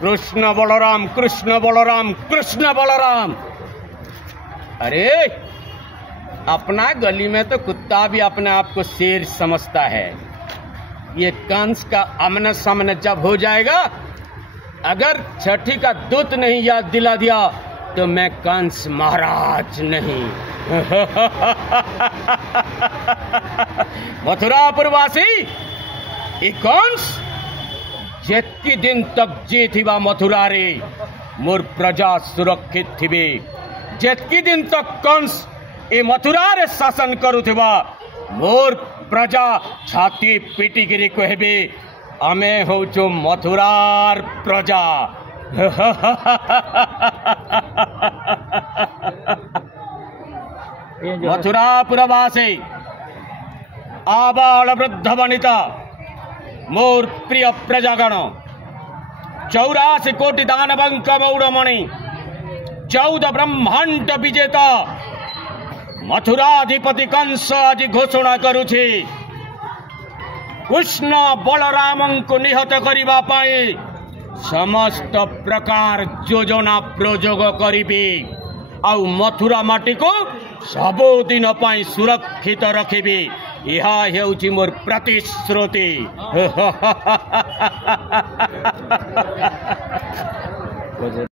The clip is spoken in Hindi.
कृष्ण बलराम कृष्ण बलराम कृष्ण बलराम। अरे अपना गली में तो कुत्ता भी अपने आप को शेर समझता है। ये कंस का आमने सामने जब हो जाएगा, अगर छठी का दूत नहीं याद दिला दिया तो मैं कंस महाराज नहीं। मथुरापुरवासी ये कंस जेतकी दिन तक जे थिबा मथुरा रे मोर प्रजा सुरक्षित थिबे। जेतकी दिन तक कंस ए मथुरा रे शासन करुथिबा मोर प्रजा छाती पीटी गिरी कहबे आमे होचो मथुरार प्रजा। मथुरापुरवासी आबाल वृद्ध वनिता मोर प्रिय प्रजागण 84 कोटि दानवंक मौड़मणि 14 ब्रह्मांड विजेता मथुराधिपति कंस आज घोषणा करुछि कृष्ण बलराम को निहत करिबा पाई समस्त प्रकार योजना प्रयोग करिबी आउ मथुरा माटी को सबुदिन पाई सुरक्षित रखिबी। यह हेउछि मोर प्रतिश्रुति।